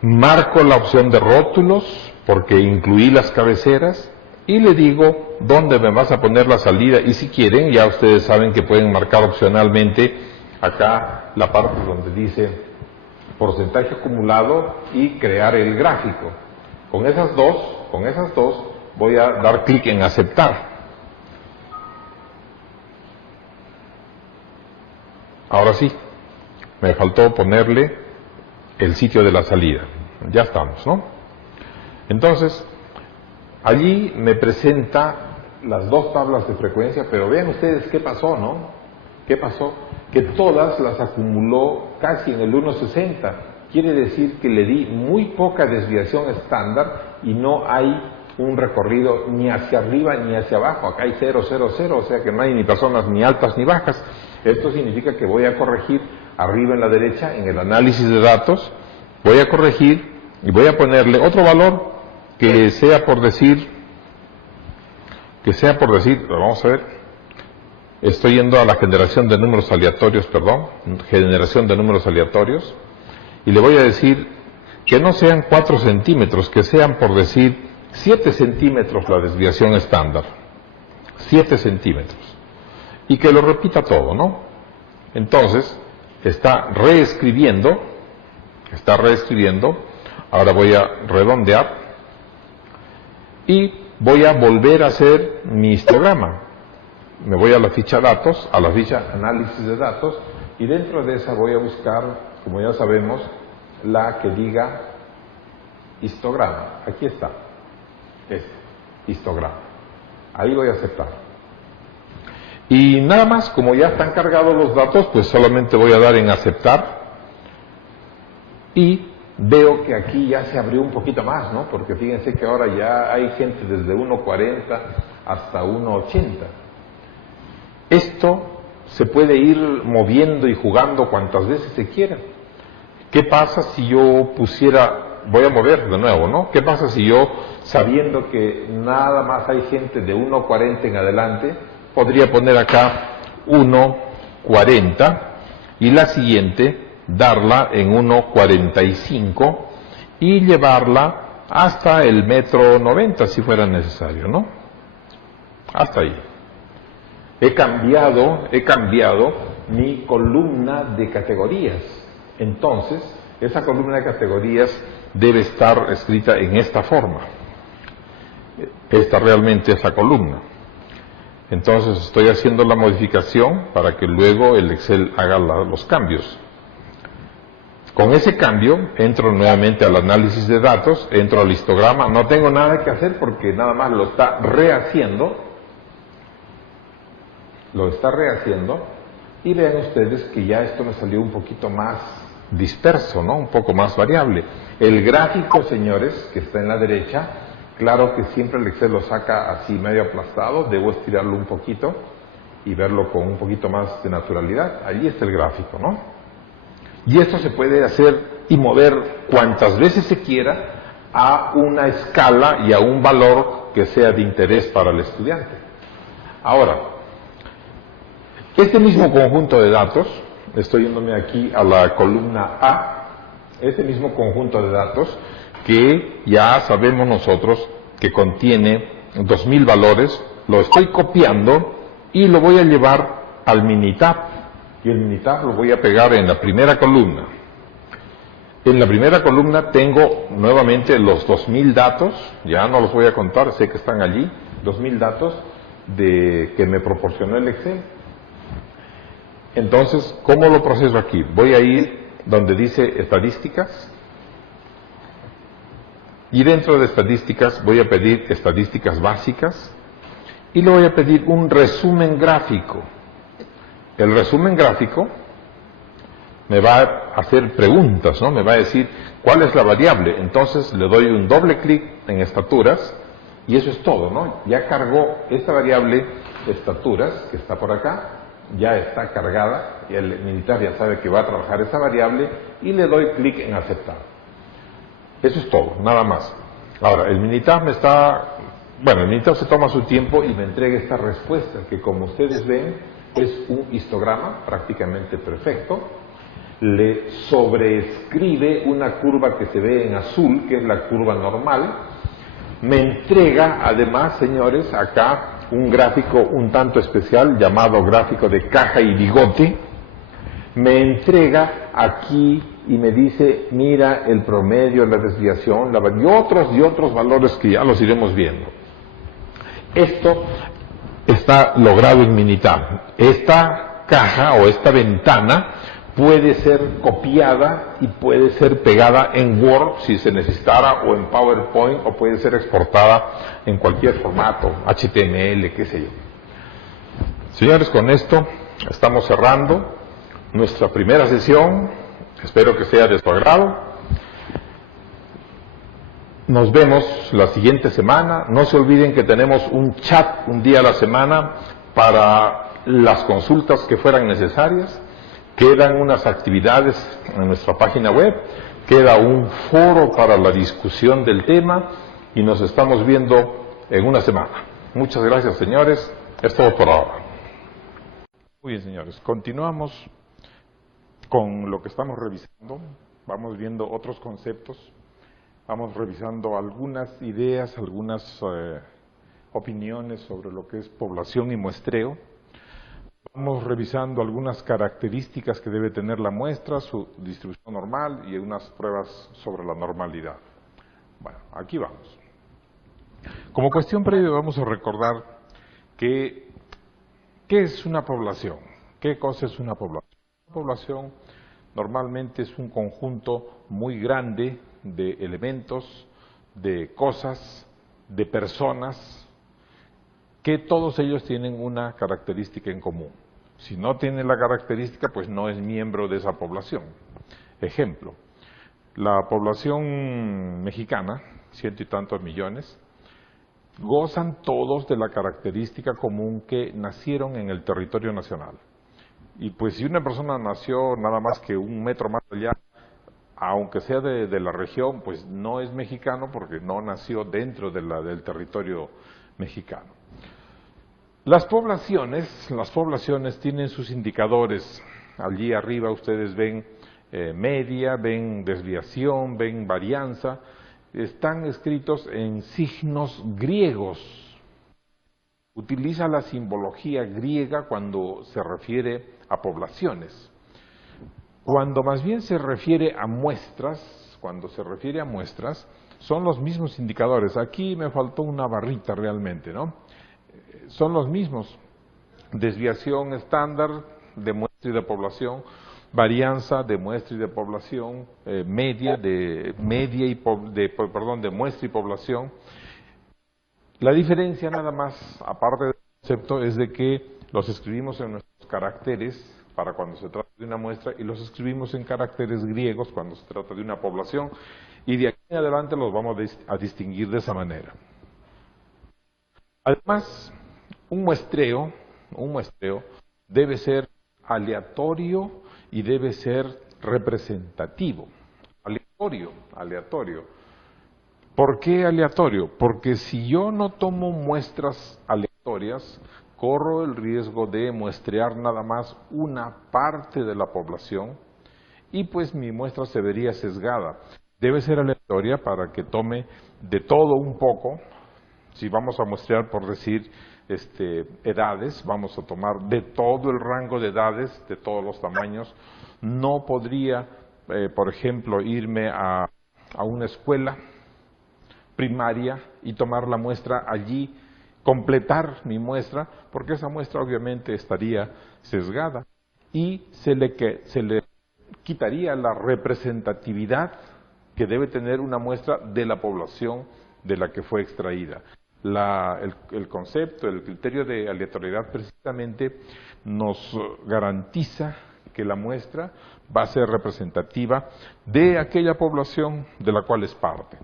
marco la opción de rótulos porque incluí las cabeceras, y le digo dónde me vas a poner la salida, y si quieren, ya ustedes saben que pueden marcar opcionalmente acá la parte donde dice porcentaje acumulado y crear el gráfico. Con esas dos voy a dar clic en aceptar. Ahora sí, me faltó ponerle el sitio de la salida. Ya estamos, ¿no? Entonces, allí me presenta las dos tablas de frecuencia, pero vean ustedes qué pasó, ¿no? ¿Qué pasó? Que todas las acumuló casi en el 1.60. Quiere decir que le di muy poca desviación estándar y no hay un recorrido ni hacia arriba ni hacia abajo. Acá hay 0, 0, 0, o sea que no hay ni personas ni altas ni bajas. Esto significa que voy a corregir arriba en la derecha, en el análisis de datos, voy a corregir y voy a ponerle otro valor que sea por decir, vamos a ver, estoy yendo a la generación de números aleatorios, generación de números aleatorios, y le voy a decir que no sean 4 centímetros, que sean por decir 7 centímetros la desviación estándar, 7 centímetros, y que lo repita todo, ¿no? Entonces, está reescribiendo, ahora voy a redondear, y voy a volver a hacer mi histograma. Me voy a la ficha datos, a la ficha análisis de datos, y dentro de esa voy a buscar, como ya sabemos, la que diga histograma. Aquí está, histograma. Ahí voy a aceptar. Y nada más, como ya están cargados los datos, pues solamente voy a dar en aceptar, y veo que aquí ya se abrió un poquito más, ¿no? Porque fíjense que ahora ya hay gente desde 1.40 hasta 1.80. Esto se puede ir moviendo y jugando cuantas veces se quiera. ¿Qué pasa si yo pusiera, voy a mover de nuevo, ¿no? ¿Qué pasa si yo, sabiendo que nada más hay gente de 1.40 en adelante, podría poner acá 1.40 y la siguiente darla en 1.45 y llevarla hasta el 1.90 m si fuera necesario, ¿no? Hasta ahí. He cambiado mi columna de categorías. Entonces, esa columna de categorías debe estar escrita en esta forma. Esta realmente es la columna. Entonces estoy haciendo la modificación para que luego el Excel haga los cambios. Con ese cambio entro nuevamente al análisis de datos, entro al histograma, no tengo nada que hacer porque nada más lo está rehaciendo. Y vean ustedes que ya esto me salió un poquito más disperso, ¿no? Un poco más variable. El gráfico, señores, que está en la derecha, claro que siempre el Excel lo saca así medio aplastado, debo estirarlo un poquito y verlo con un poquito más de naturalidad. Allí está el gráfico, ¿no? Y esto se puede hacer y mover cuantas veces se quiera a una escala y a un valor que sea de interés para el estudiante. Ahora, este mismo conjunto de datos, estoy yéndome aquí a la columna A, este mismo conjunto de datos que ya sabemos nosotros que contiene 2000 valores, lo estoy copiando y lo voy a llevar al Minitab. Y el Minitab lo voy a pegar en la primera columna. En la primera columna tengo nuevamente los 2000 datos, ya no los voy a contar, sé que están allí, 2000 datos que me proporcionó el Excel. Entonces, ¿cómo lo proceso aquí? Voy a ir donde dice estadísticas y dentro de estadísticas voy a pedir estadísticas básicas y le voy a pedir un resumen gráfico. El resumen gráfico me va a hacer preguntas, ¿no? Me va a decir cuál es la variable. Entonces le doy un doble clic en estaturas y eso es todo, ¿no? Ya cargó esta variable estaturas que está por acá, ya está cargada y el Minitab ya sabe que va a trabajar esa variable y le doy clic en aceptar. Eso es todo, nada más. Ahora, el Minitab el Minitab se toma su tiempo y me entrega esta respuesta que, como ustedes ven, es un histograma prácticamente perfecto. Le sobreescribe una curva que se ve en azul, que es la curva normal. Me entrega, además, señores, acá un gráfico un tanto especial llamado gráfico de caja y bigote. Me entrega aquí y me dice, mira el promedio, la desviación, y otros valores que ya los iremos viendo. Esto está logrado en Minitab. Esta caja o esta ventana puede ser copiada y puede ser pegada en Word si se necesitara o en PowerPoint o puede ser exportada en cualquier formato, HTML, qué sé yo. Señores, con esto estamos cerrando nuestra primera sesión. Espero que sea de su agrado. Nos vemos la siguiente semana. No se olviden que tenemos un chat un día a la semana para las consultas que fueran necesarias. Quedan unas actividades en nuestra página web. Queda un foro para la discusión del tema y nos estamos viendo en una semana. Muchas gracias, señores. Es todo por ahora. Muy bien, señores. Continuamos con lo que estamos revisando. Vamos viendo otros conceptos. Vamos revisando algunas ideas, algunas opiniones sobre lo que es población y muestreo. Vamos revisando algunas características que debe tener la muestra, su distribución normal y unas pruebas sobre la normalidad. Bueno, aquí vamos. Como cuestión previa vamos a recordar que ¿qué es una población? ¿Qué cosa es una población? Una población normalmente es un conjunto muy grande de elementos, de cosas, de personas, que todos ellos tienen una característica en común. Si no tiene la característica, pues no es miembro de esa población. Ejemplo, la población mexicana, 100 y tantos millones, gozan todos de la característica común que nacieron en el territorio nacional. Y pues si una persona nació nada más que un metro más allá, aunque sea de la región, pues no es mexicano porque no nació dentro del territorio mexicano. Las poblaciones tienen sus indicadores. Allí arriba ustedes ven media, ven desviación, ven varianza. Están escritos en signos griegos. Utiliza la simbología griega cuando se refiere a poblaciones. Cuando más bien se refiere a muestras, son los mismos indicadores. Aquí me faltó una barrita realmente, ¿no? Son los mismos. Desviación estándar de muestra y de población, varianza de muestra y de población, media de muestra y población. La diferencia nada más, aparte del concepto, es de que los escribimos en nuestros caracteres para cuando se trata de una muestra y los escribimos en caracteres griegos cuando se trata de una población, y de aquí en adelante los vamos a distinguir de esa manera. Además, un muestreo debe ser aleatorio y debe ser representativo. Aleatorio. ¿Por qué aleatorio? Porque si yo no tomo muestras aleatorias, corro el riesgo de muestrear nada más una parte de la población y pues mi muestra se vería sesgada. Debe ser aleatoria para que tome de todo un poco. Si vamos a muestrear, por decir, edades, vamos a tomar de todo el rango de edades, de todos los tamaños. No podría, por ejemplo, irme a una escuela primaria y tomar la muestra allí, completar mi muestra, porque esa muestra obviamente estaría sesgada y se le quitaría la representatividad que debe tener una muestra de la población de la que fue extraída. El concepto, el criterio de aleatoriedad precisamente nos garantiza que la muestra va a ser representativa de aquella población de la cual es parte.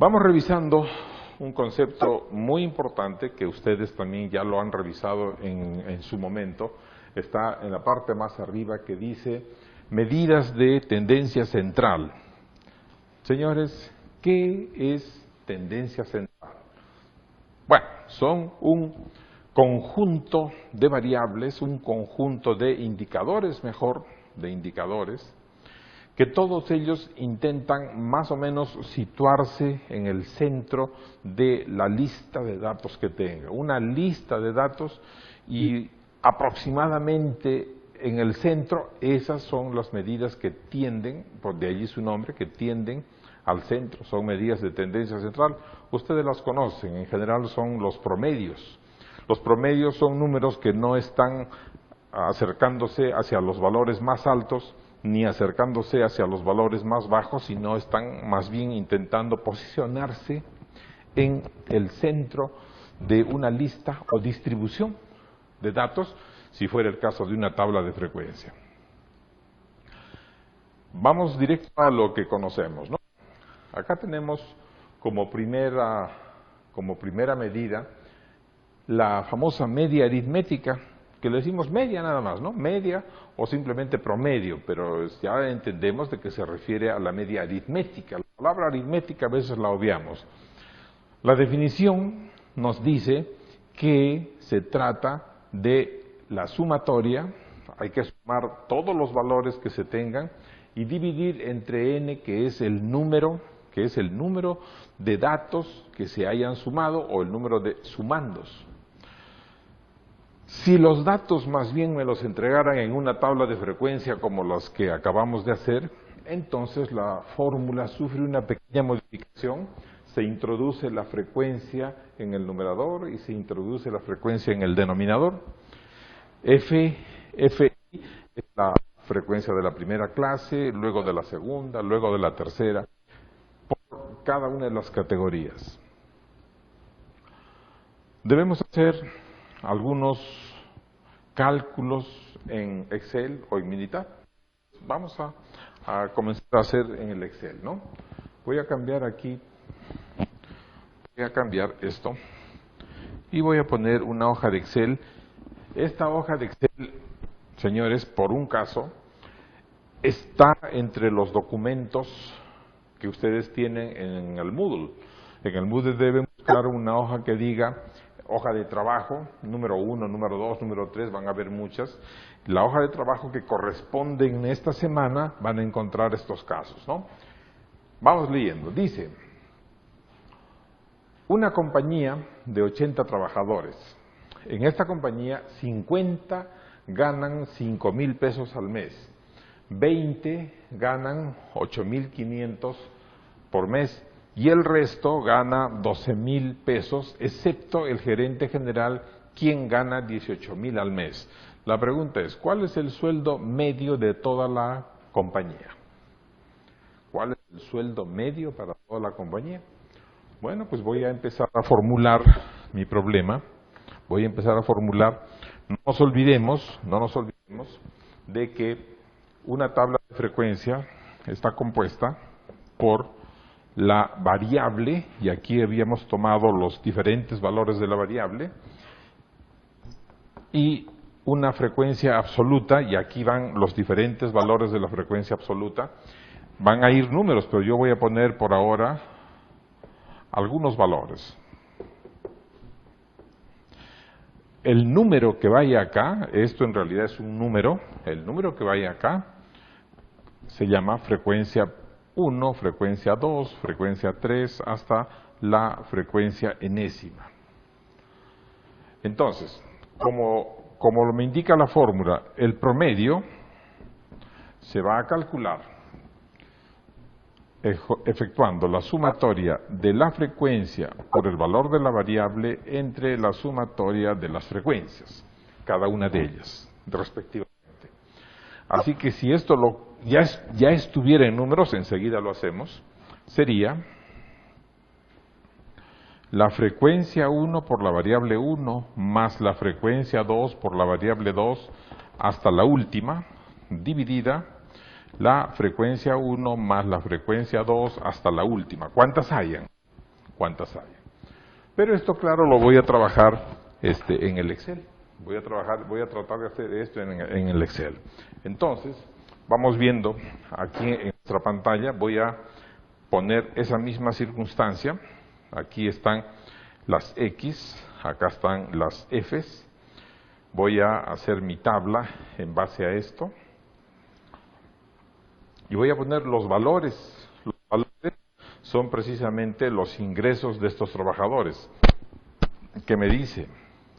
Vamos revisando un concepto muy importante que ustedes también ya lo han revisado en su momento. Está en la parte más arriba que dice medidas de tendencia central. Señores, ¿qué es tendencia central? Bueno, son un conjunto de variables, un conjunto de indicadores, que todos ellos intentan más o menos situarse en el centro de la lista de datos que tenga. Una lista de datos y aproximadamente en el centro, esas son las medidas que tienden, por de allí su nombre, que tienden al centro, son medidas de tendencia central. Ustedes las conocen, en general son los promedios. Los promedios son números que no están acercándose hacia los valores más altos, ni acercándose hacia los valores más bajos, sino están más bien intentando posicionarse en el centro de una lista o distribución de datos, si fuera el caso de una tabla de frecuencia. Vamos directo a lo que conocemos, ¿no? Acá tenemos como primera medida la famosa media aritmética, que le decimos media nada más, ¿no? Media o simplemente promedio, pero ya entendemos de que se refiere a la media aritmética. La palabra aritmética a veces la obviamos. La definición nos dice que se trata de la sumatoria, hay que sumar todos los valores que se tengan y dividir entre n, que es el número de datos que se hayan sumado o el número de sumandos. Si los datos más bien me los entregaran en una tabla de frecuencia como las que acabamos de hacer, entonces la fórmula sufre una pequeña modificación, se introduce la frecuencia en el numerador y se introduce la frecuencia en el denominador. Fi es la frecuencia de la primera clase, luego de la segunda, luego de la tercera, por cada una de las categorías. Debemos hacer algunos cálculos en Excel o en Minitab. Vamos a comenzar a hacer en el Excel, ¿no? Voy a cambiar aquí, voy a cambiar esto y voy a poner una hoja de Excel. Esta hoja de Excel, señores, por un caso, está entre los documentos que ustedes tienen en el Moodle. En el Moodle deben buscar una hoja que diga hoja de trabajo, número 1, número 2, número 3, van a ver muchas. La hoja de trabajo que corresponde en esta semana van a encontrar estos casos, ¿no? Vamos leyendo. Dice, una compañía de 80 trabajadores. En esta compañía, 50 ganan 5,000 pesos al mes. 20 ganan 8,500 por mes y el resto gana 12,000 pesos, excepto el gerente general, quien gana 18,000 al mes. La pregunta es, ¿cuál es el sueldo medio de toda la compañía? ¿Cuál es el sueldo medio para toda la compañía? Bueno, pues voy a empezar a formular mi problema. Voy a empezar a formular. No nos olvidemos de que una tabla de frecuencia está compuesta por la variable, y aquí habíamos tomado los diferentes valores de la variable, y una frecuencia absoluta, y aquí van los diferentes valores de la frecuencia absoluta. Van a ir números, pero yo voy a poner por ahora algunos valores. El número que vaya acá, esto en realidad es un número, el número que vaya acá se llama frecuencia 1, frecuencia 2, frecuencia 3, hasta la frecuencia enésima. Entonces, como me indica la fórmula, el promedio se va a calcular efectuando la sumatoria de la frecuencia por el valor de la variable entre la sumatoria de las frecuencias, cada una de ellas, respectivamente. Así que si esto ya estuviera en números, enseguida lo hacemos, sería la frecuencia 1 por la variable 1 más la frecuencia 2 por la variable 2 hasta la última, dividida la frecuencia 1 más la frecuencia 2 hasta la última. ¿Cuántas hayan? ¿Cuántas hayan? Pero esto, claro, lo voy a trabajar en el Excel. Voy a tratar de hacer esto en el Excel. Entonces, vamos viendo aquí en nuestra pantalla, voy a poner esa misma circunstancia. Aquí están las X, acá están las Fs. Voy a hacer mi tabla en base a esto. Y voy a poner los valores. Los valores son precisamente los ingresos de estos trabajadores, que me dice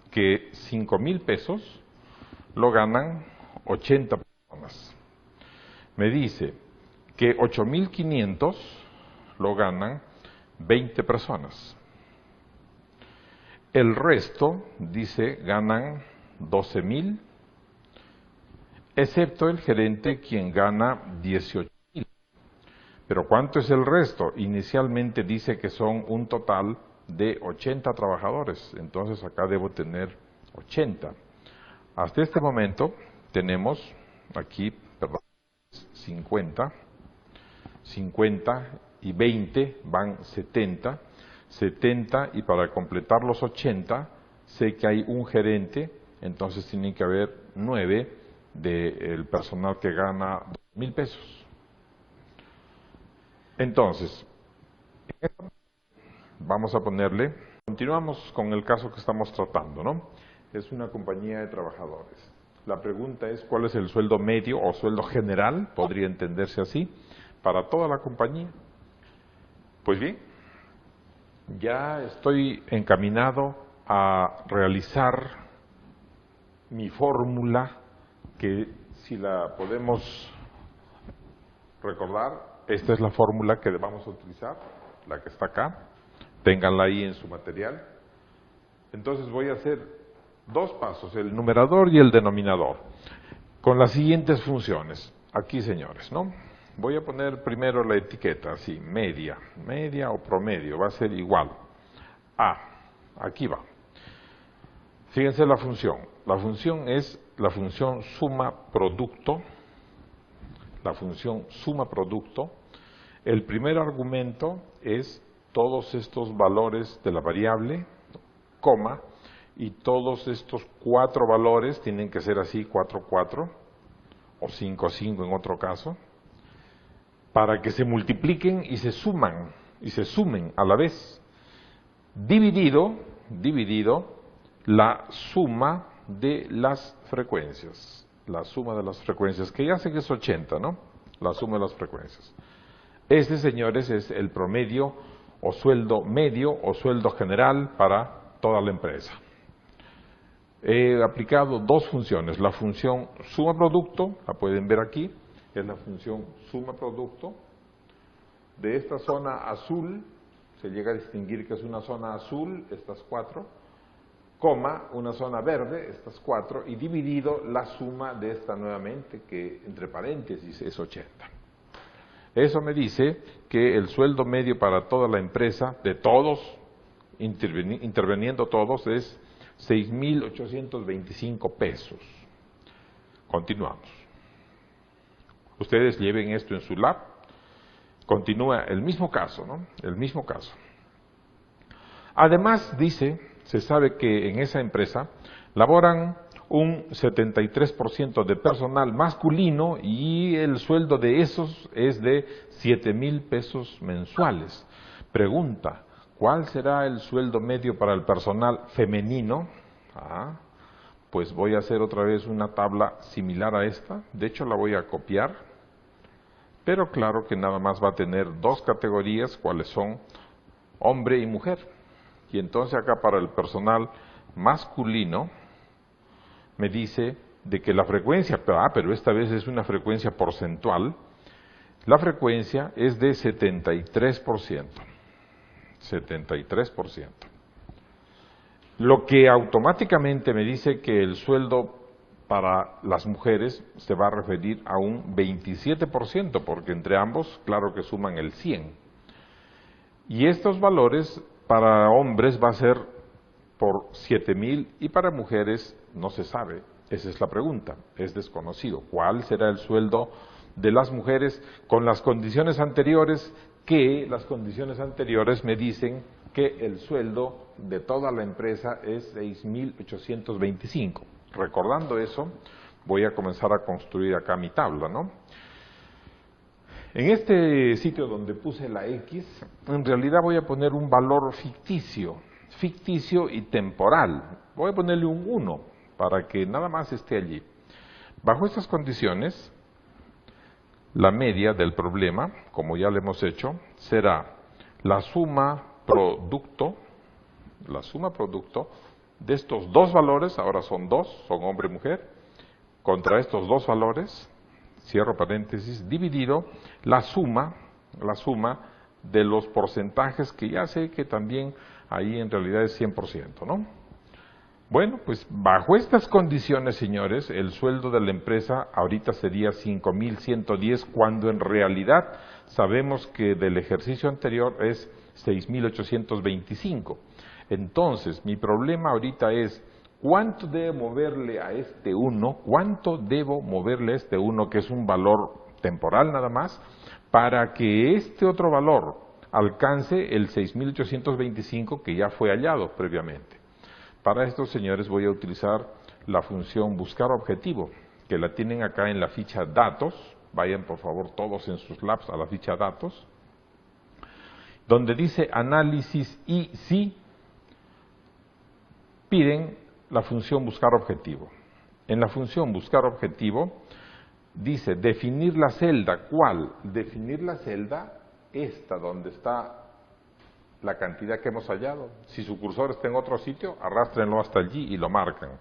que 5,000 pesos lo ganan 80 personas. Me dice que 8,500 lo ganan 20 personas. El resto, dice, ganan 12,000, excepto el gerente, quien gana 18,000. Pero ¿cuánto es el resto? Inicialmente dice que son un total de 80 trabajadores, entonces acá debo tener 80. Hasta este momento tenemos aquí, 50 y 20 van 70, 70 y para completar los 80 sé que hay un gerente, entonces tiene que haber 9 del personal que gana 2,000 pesos. Entonces, vamos a ponerle, continuamos con el caso que estamos tratando, ¿no? Es una compañía de trabajadores. La pregunta es, ¿cuál es el sueldo medio o sueldo general? Podría entenderse así, para toda la compañía. Pues bien, ya estoy encaminado a realizar mi fórmula, que si la podemos recordar, esta es la fórmula que vamos a utilizar, la que está acá, ténganla ahí en su material. Entonces voy a hacer dos pasos, el numerador y el denominador, con las siguientes funciones. Aquí, señores, ¿no? Voy a poner primero la etiqueta, así, media o promedio, va a ser igual a, aquí va. Fíjense la función es la función suma producto, el primer argumento es todos estos valores de la variable, coma, y todos estos 4 valores tienen que ser así, 4, 4, o 5,5 en otro caso, para que se multipliquen y se sumen a la vez, dividido la suma de las frecuencias. La suma de las frecuencias, que ya sé que es 80, ¿no? La suma de las frecuencias. Este, señores, es el promedio o sueldo medio o sueldo general para toda la empresa. He aplicado dos funciones. La función suma producto, la pueden ver aquí, es la función suma producto. De esta zona azul, se llega a distinguir que es una zona azul, estas 4, coma, una zona verde, estas 4, y dividido la suma de esta nuevamente, que entre paréntesis es 80. Eso me dice que el sueldo medio para toda la empresa, de todos, interviniendo todos, es 6.825 pesos. Continuamos. Ustedes lleven esto en su lab. Continúa el mismo caso, ¿no? El mismo caso. Además, dice, se sabe que en esa empresa laboran un 73% de personal masculino y el sueldo de esos es de 7,000 pesos mensuales. Pregunta, ¿cuál será el sueldo medio para el personal femenino? Pues voy a hacer otra vez una tabla similar a esta, de hecho la voy a copiar, pero claro que nada más va a tener dos categorías, cuáles son hombre y mujer. Y entonces acá para el personal masculino me dice de que la frecuencia, pero esta vez es una frecuencia porcentual, la frecuencia es de 73%. 73%. Lo que automáticamente me dice que el sueldo para las mujeres se va a referir a un 27%, porque entre ambos, claro que suman el 100. Y estos valores para hombres va a ser por 7,000 y para mujeres no se sabe. Esa es la pregunta, es desconocido. ¿Cuál será el sueldo de las mujeres con las condiciones anteriores? Que las condiciones anteriores me dicen que el sueldo de toda la empresa es 6.825. Recordando eso, voy a comenzar a construir acá mi tabla, ¿no? En este sitio donde puse la X, en realidad voy a poner un valor ficticio y temporal. Voy a ponerle un 1 para que nada más esté allí. Bajo estas condiciones, la media del problema, como ya lo hemos hecho, será la suma producto de estos dos valores, ahora son dos, son hombre y mujer, contra estos dos valores, cierro paréntesis, dividido la suma de los porcentajes, que ya sé que también ahí en realidad es 100%, ¿no? Bueno, pues bajo estas condiciones, señores, el sueldo de la empresa ahorita sería 5.110, cuando en realidad sabemos que del ejercicio anterior es 6.825. Entonces, mi problema ahorita es, ¿cuánto debo moverle a este 1? ¿Cuánto debo moverle a este 1, que es un valor temporal nada más, para que este otro valor alcance el 6.825 que ya fue hallado previamente? Para estos, señores, voy a utilizar la función buscar objetivo, que la tienen acá en la ficha datos. Vayan por favor todos en sus labs a la ficha datos, donde dice análisis y si, piden la función buscar objetivo. En la función buscar objetivo dice definir la celda. ¿Cuál? Definir la celda, esta donde está la cantidad que hemos hallado. Si su cursor está en otro sitio, arrástrenlo hasta allí y lo marcan.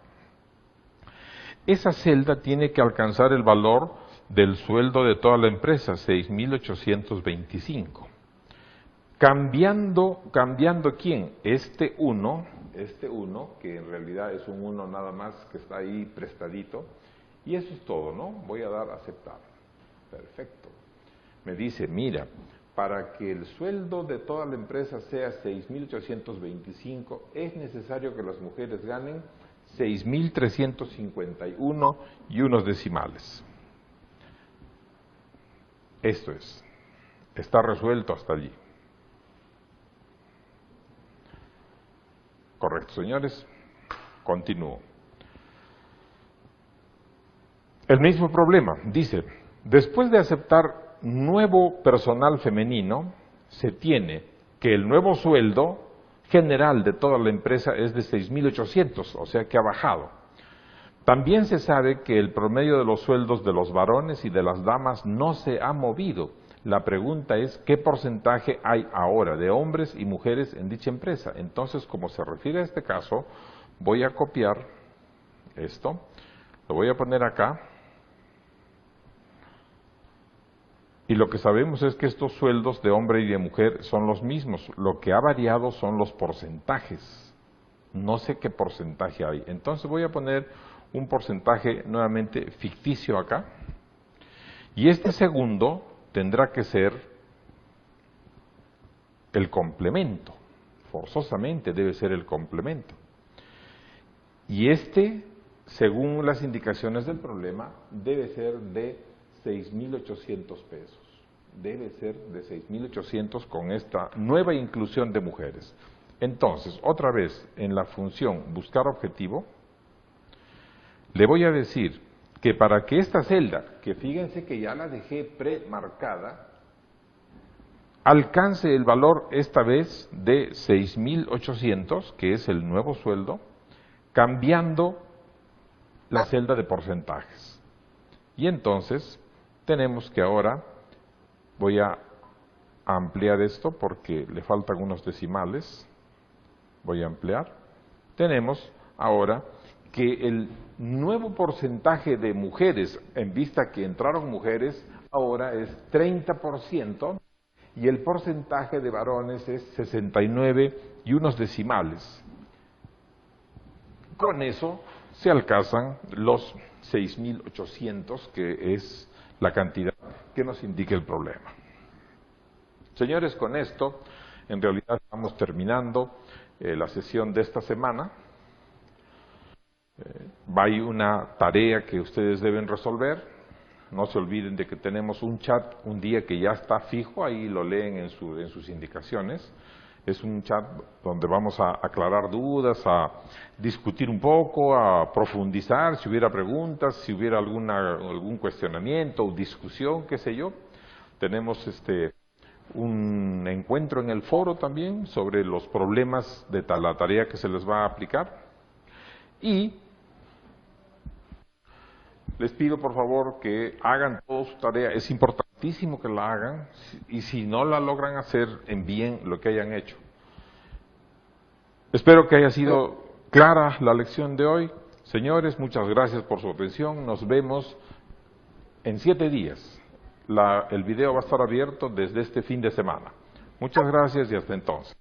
Esa celda tiene que alcanzar el valor del sueldo de toda la empresa, 6.825. Cambiando ¿quién? Este 1, que en realidad es un 1 nada más que está ahí prestadito, y eso es todo, ¿no? Voy a dar a aceptar. Perfecto. Me dice, mira, para que el sueldo de toda la empresa sea 6.825, es necesario que las mujeres ganen 6.351 y unos decimales. Esto es, está resuelto hasta allí. Correcto, señores. Continúo. El mismo problema, dice, después de aceptar nuevo personal femenino, se tiene que el nuevo sueldo general de toda la empresa es de 6.800, o sea que ha bajado. También se sabe que el promedio de los sueldos de los varones y de las damas no se ha movido. La pregunta es, ¿qué porcentaje hay ahora de hombres y mujeres en dicha empresa? Entonces, como se refiere a este caso, voy a copiar esto, lo voy a poner acá, y lo que sabemos es que estos sueldos de hombre y de mujer son los mismos. Lo que ha variado son los porcentajes. No sé qué porcentaje hay. Entonces voy a poner un porcentaje nuevamente ficticio acá. Y este segundo tendrá que ser el complemento. Forzosamente debe ser el complemento. Y este, según las indicaciones del problema, debe ser de 6.800 pesos. Debe ser de 6.800 con esta nueva inclusión de mujeres. Entonces, otra vez, en la función buscar objetivo, le voy a decir que para que esta celda, que fíjense que ya la dejé premarcada, alcance el valor esta vez de 6.800, que es el nuevo sueldo, cambiando la celda de porcentajes. Y entonces tenemos que ahora, voy a ampliar esto porque le faltan unos decimales, voy a ampliar, tenemos ahora que el nuevo porcentaje de mujeres, en vista que entraron mujeres, ahora es 30%, y el porcentaje de varones es 69 y unos decimales. Con eso se alcanzan los 6.800, que es la cantidad que nos indica el problema. Señores, con esto, en realidad estamos terminando la sesión de esta semana. Hay una tarea que ustedes deben resolver. No se olviden de que tenemos un chat un día que ya está fijo, ahí lo leen en sus indicaciones. Es un chat donde vamos a aclarar dudas, a discutir un poco, a profundizar, si hubiera preguntas, si hubiera algún cuestionamiento o discusión, qué sé yo. Tenemos un encuentro en el foro también sobre los problemas de la tarea que se les va a aplicar. Y les pido por favor que hagan toda su tarea, es importantísimo que la hagan, y si no la logran hacer, envíen lo que hayan hecho. Espero que haya sido clara la lección de hoy. Señores, muchas gracias por su atención, nos vemos en 7 días. El video va a estar abierto desde este fin de semana. Muchas gracias y hasta entonces.